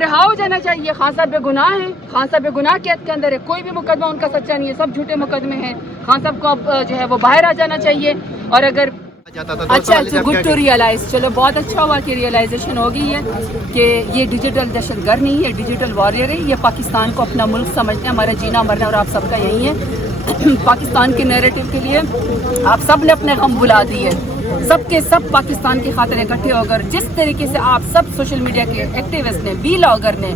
رہا ہو جانا چاہیے. خان صاحب بے گناہ ہیں, خان صاحب بے گناہ قید کے اندر ہے, کوئی بھی مقدمہ ان کا سچا نہیں ہے, سب جھوٹے مقدمے ہیں. خان صاحب کو اب جو ہے وہ باہر آ جانا چاہیے. اور اگر اچھا گڈ ٹو ریئلائز, چلو بہت اچھا ہوا کہ ریئلائزیشن ہو گئی ہے کہ یہ ڈیجیٹل دہشت گرد نہیں ہے, ڈیجیٹل وارئر ہے. یہ پاکستان کو اپنا ملک سمجھتے ہیں, ہمارا جینا مرنا اور آپ سب کا یہی ہے. پاکستان کے نیریٹو کے لیے آپ سب نے اپنے غم بلا دیے, سب کے سب پاکستان کی خاطر اکٹھے ہو کر جس طریقے سے آپ سب سوشل میڈیا کے ایکٹیوسٹ نے, ویلاگر نے,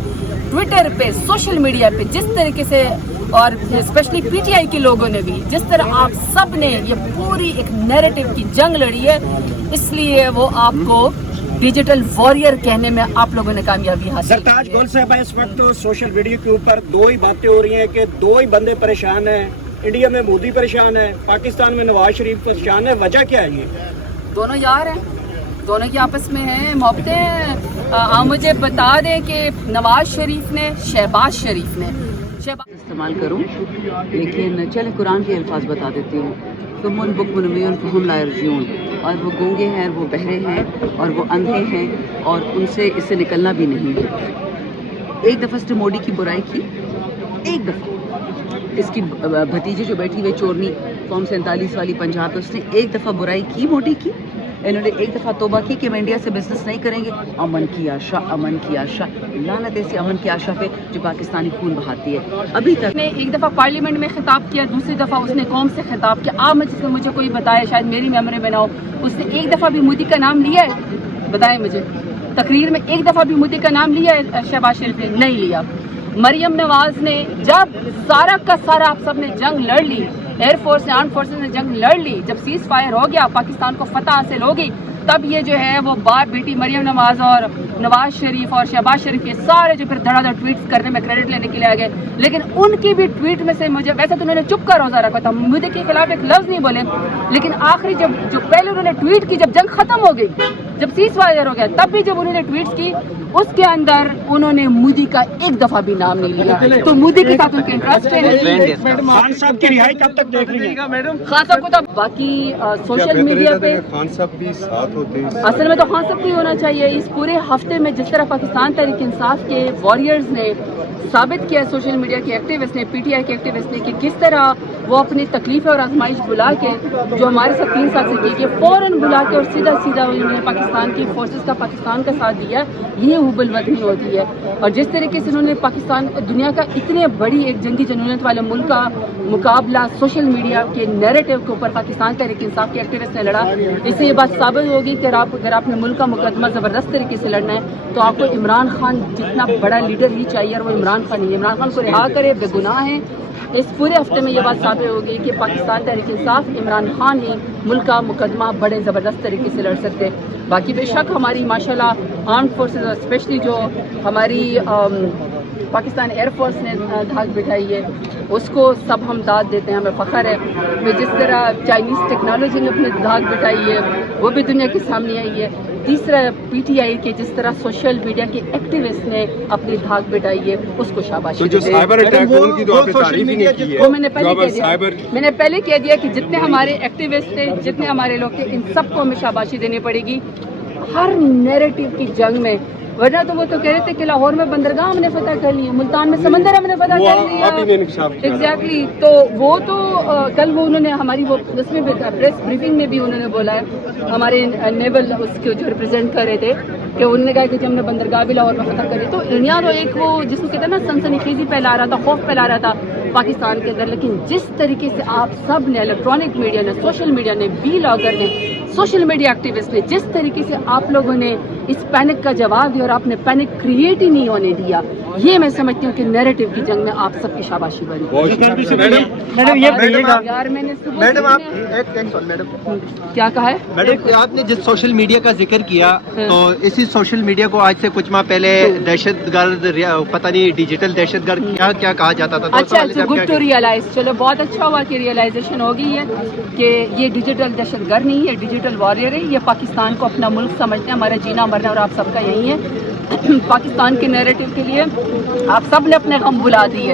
ٹویٹر پہ, سوشل میڈیا پہ جس طریقے سے, اور اسپیشلی پی ٹی آئی کے لوگوں نے بھی جس طرح آپ سب نے یہ پوری ایک نیریٹو کی جنگ لڑی ہے, اس لیے وہ آپ کو ڈیجیٹل وارئر کہنے میں آپ لوگوں نے کامیابی حاصل کی ہے. سرتاج گول صاحب, اس وقت سوشل میڈیا کے اوپر دو ہی باتیں ہو رہی ہیں کہ دو ہی بندے پریشان ہیں. انڈیا میں مودی پریشان ہے, پاکستان میں نواز شریف پریشان ہے. وجہ کیا ہے یہ؟ دونوں یار ہیں, دونوں کی آپس میں ہیں محبتیں ہیں. آپ مجھے بتا دیں کہ نواز شریف نے, شہباز شریف نے استعمال کروں, لیکن چلے قرآن کے الفاظ بتا دیتی ہوں. تم ان بک منویون فہم لا یرجعون, اور وہ گونگے ہیں, وہ بہرے ہیں, اور وہ اندھے ہیں, اور ان سے اس سے نکلنا بھی نہیں ہے. ایک دفعہ اس نے موڈی کی برائی کی, ایک دفعہ اس کی بھتیجی جو بیٹھی ہوئی چورنی فارم 47 والی پنجاب, اس نے ایک دفعہ برائی کی موڈی کی. انہوں نے ایک دفعہ توبہ کی کہ ہم انڈیا سے بزنس نہیں کریں گے. امن کی آشا, امن کی آشا, لعنت ایسی امن کی آشا پہ جو پاکستانی خون بہاتی ہے. ابھی تک نے ایک دفعہ پارلیمنٹ میں خطاب کیا, دوسری دفعہ اس نے قوم سے خطاب کیا. آپ مجھے کوئی بتائے, شاید میری میموری میں نہ ہو, اس نے ایک دفعہ بھی مودی کا نام لیا ہے؟ بتائیں مجھے. تقریر میں ایک دفعہ بھی مودی کا نام لیا ہے شہباز شریف نے؟ نہیں لیا. مریم نواز نے جب سارا کا سارا آپ سب نے جنگ لڑ لی, ایئر فورس نے, آرم فورسز نے جنگ لڑ لی, جب سیز فائر ہو گیا, پاکستان کو فتح حاصل ہوگی, تب یہ جو ہے وہ باپ بیٹی مریم نواز اور نواز شریف اور شہباز شریف کے سارے جو پھر دھڑا دھڑ ٹویٹس کرنے میں کریڈٹ لینے کے لیے آ گئے. لیکن ان کی بھی ٹویٹ میں سے مجھے, ویسے تو انہوں نے چپ کا روزہ رکھا تھا, مودی کے خلاف ایک لفظ نہیں بولے, لیکن آخری جو پہلے انہوں نے ٹویٹ کی جب جنگ ختم ہو گئی, جب سیز فائر ہو گیا, تب بھی جب انہوں نے ٹویٹس کی اس کے اندر انہوں نے مودی کا ایک دفعہ بھی نام نہیں لیا. تو مودی کے ساتھ ان کے انٹرسٹ ہے. خان صاحب کی رہائی کب تک دیکھ رہی ہیں؟ خان صاحب کو تو باقی سوشل میڈیا پہ خان صاحب بھی ساتھ ہوتے ہیں, اصل میں تو خان صاحب کو ہی ہونا چاہیے. اس پورے ہفتے میں جس طرح پاکستان تحریک انصاف کے واریئرز نے ثابت کیا, سوشل میڈیا کے ایکٹیوسٹ نے, پی ٹی آئی کے ایکٹیوسٹ نے, کہ کس طرح وہ اپنی تکلیف اور آزمائش بلا کے جو ہمارے ساتھ 3 سال سے کی کہ فوراً بلا کے اور سیدھا انہوں نے پاکستان کی فورسز کا پاکستان کا ساتھ دیا. یہ حب الوطنی ہوتی ہے. اور جس طریقے سے انہوں نے پاکستان دنیا کا اتنے بڑی ایک جنگی جنونیت والے ملک کا مقابلہ سوشل میڈیا کے نیریٹو کے اوپر پاکستان تحریک انصاف کے ایکٹیوسٹ نے لڑا, اس سے یہ بات ثابت ہوگی کہ اگر آپ نے ملک کا مقدمہ زبردست طریقے سے لڑنا ہے تو آپ کو عمران خان جتنا بڑا لیڈر ہی چاہیے, اور وہ عمران خان نہیں ہے. عمران خان کو رہا کرے, بے گناہ ہیں. اس پورے ہفتے میں یہ بات ثابت ہوگی کہ پاکستان تحریک انصاف, عمران خان ہی ملک کا مقدمہ بڑے زبردست طریقے سے لڑ سکتے. باقی بے شک ہماری ماشاءاللہ آرمڈ فورسز, اور اسپیشلی جو ہماری پاکستان ایئر فورس نے دھاک بٹھائی ہے, اس کو سب ہم داد دیتے ہیں, ہمیں فخر ہے. جس طرح چائنیز ٹیکنالوجی نے اپنی دھاک بٹھائی ہے وہ بھی دنیا کے سامنے آئی ہے. تیسرا پی ٹی آئی کے جس طرح سوشل میڈیا کے ایکٹیوسٹ نے اپنی دھاک بٹھائی ہے, اس کو شاباشی. جو سائبر اٹیک ان کی تو آپ نے تعریف ہی نہیں کی ہے, وہ میں نے پہلے کہہ دیا کہ جتنے ہمارے ایکٹیوسٹ تھے, جتنے ہمارے لوگ تھے, ان سب کو ہمیں شاباشی دینی پڑے گی ہر نیریٹو کی جنگ میں. ورنہ تو وہ تو کہہ رہے تھے کہ لاہور میں بندرگاہ ہم نے فتح کر لی, ملتان میں سمندر ہم نے فتح کر لیا. ایگزیکٹلی. تو وہ تو کل وہ انہوں نے ہماری وہ اس میں بھی پریس بریفنگ میں بھی انہوں نے بولا ہے, ہمارے نیول اس کو جو ریپرزینٹ کر رہے تھے, کہ انہوں نے کہا کہ ہم نے بندرگاہ بھی لاہور میں فتح کری. تو انڈیا تو ایک وہ جس کو کہتے ہیں نا سنسنی خیزی پھیلا رہا تھا, خوف پھیلا رہا تھا پاکستان کے اندر. لیکن جس طریقے سے آپ سب نے, الیکٹرانک میڈیا نے, سوشل میڈیا نے, ویلاگر نے, سوشل میڈیا ایکٹیوسٹ نے, جس طریقے سے آپ لوگوں نے اس پینک کا جواب دیا اور آپ نے پینک کریٹ ہی نہیں ہونے دیا, یہ میں سمجھتی ہوں کہ نیریٹو کی جنگ میں آپ سب کی شاباشی بنی. میڈم آپ میڈم کیا کہا ہے میڈم, آپ نے جس سوشل میڈیا کا ذکر کیا, تو اسی سوشل میڈیا کو آج سے کچھ ماہ پہلے دہشت گرد, پتہ نہیں ڈیجیٹل دہشت گرد کیا کہا جاتا تھا. اچھا گڈ ٹو ریئلائز, چلو بہت اچھا ہوا کہ ریئلائزیشن ہو گئی ہے کہ یہ ڈیجیٹل دہشت گرد نہیں ہے, ڈیجیٹل وارئر ہے. یہ پاکستان کو اپنا ملک سمجھتے ہیں, ہمارا جینا مرنا اور آپ سب کا یہی ہے. پاکستان کے نیریٹو کے لیے آپ سب نے اپنے غم بلا دیے,